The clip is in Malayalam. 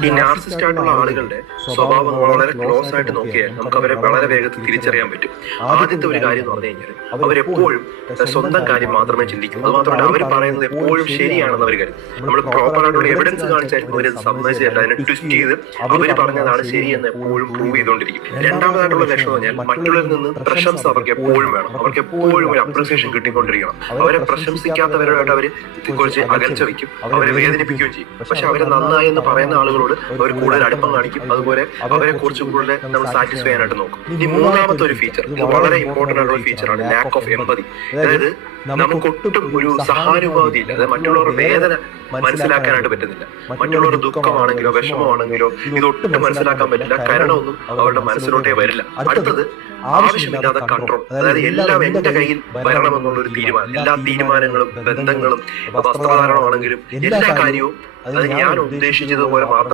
ഈ നാർസിസ്റ്റ് ആയിട്ടുള്ള ആളുകളുടെ സ്വഭാവം വളരെ ക്ലോസ് ആയിട്ട് നോക്കിയാൽ നമുക്ക് അവരെ വളരെ വേഗത്തിൽ തിരിച്ചറിയാൻ പറ്റും. ആദ്യത്തെ ഒരു കാര്യം എന്ന് പറഞ്ഞു കഴിഞ്ഞാൽ അവരെപ്പോഴും സ്വന്തം കാര്യം മാത്രമേ ചിന്തിക്കൂ. അത് മാത്രമല്ല അവർ പറയുന്നത് എപ്പോഴും ശരിയാണെന്ന് അവർ കരുതും. നമ്മൾ പ്രോപ്പർ ആയിട്ടുള്ള എവിഡൻസ് കാണിച്ചായിരിക്കും അവര് സമ്മതിച്ചില്ല, അതിനെ ട്വിസ്റ്റ് ചെയ്ത് അവർ പറഞ്ഞതാണ് ശരിയെന്ന് എപ്പോഴും പ്രൂവ് ചെയ്തുകൊണ്ടിരിക്കും. രണ്ടാമതായിട്ടുള്ള ലക്ഷണം പറഞ്ഞാൽ മറ്റുള്ളവരിൽ നിന്ന് പ്രശംസ അവർക്ക് എപ്പോഴും വേണം. അവർക്ക് എപ്പോഴും ഒരു അപ്രിസിയേഷൻ കിട്ടിക്കൊണ്ടിരിക്കണം. അവരെ പ്രശംസിക്കാത്തവരുമായിട്ട് അവർ കുറച്ച് അകൽച്ച വയ്ക്കും, അവരെ വേദനിപ്പിക്കുകയും ചെയ്യും. പക്ഷെ അവരെ നന്നായി എന്ന് പറയുന്ന ആളുകളോട് അവർ കൂടുതൽ അടുപ്പം കാണിക്കും. അതുപോലെ അവരെ കുറിച്ച് കൂടുതൽ നമ്മൾ സാറ്റിസ്ഫൈ ചെയ്യാനായിട്ട് നോക്കും. ഇനി മൂന്നാമത്തെ ഒരു ഫീച്ചർ, ഇത് വളരെ ഇമ്പോർട്ടന്റ് ആയിട്ടുള്ള ഫീച്ചറാണ്, ലാക്ക് ഓഫ് എമ്പതി. അതായത് നമുക്ക് ഒട്ടും ഒരു സഹാനുഭൂതി ഇല്ല. അതായത് മറ്റുള്ളവരുടെ വേദന മനസ്സിലാക്കാനായിട്ട് പറ്റുന്നില്ല. മറ്റുള്ളവരുടെ ദുഃഖമാണെങ്കിലോ വിഷമമാണെങ്കിലോ ഇതൊട്ടും മനസ്സിലാക്കാൻ പറ്റില്ല. കരുണമൊന്നും അവരുടെ മനസ്സിലോട്ടേ വരില്ല. അടുത്തത് ആവശ്യമില്ലാത്ത കൺട്രോൾ. അതായത് എല്ലാം എന്റെ കയ്യിൽ വരണമെന്നുള്ള ഒരു തീരുമാനം. എല്ലാ തീരുമാനങ്ങളും ബന്ധങ്ങളും വസ്ത്രധാരണമാണെങ്കിലും എല്ലാ കാര്യവും അത് ഞാൻ ഉദ്ദേശിച്ചതുപോലെ മാത്രം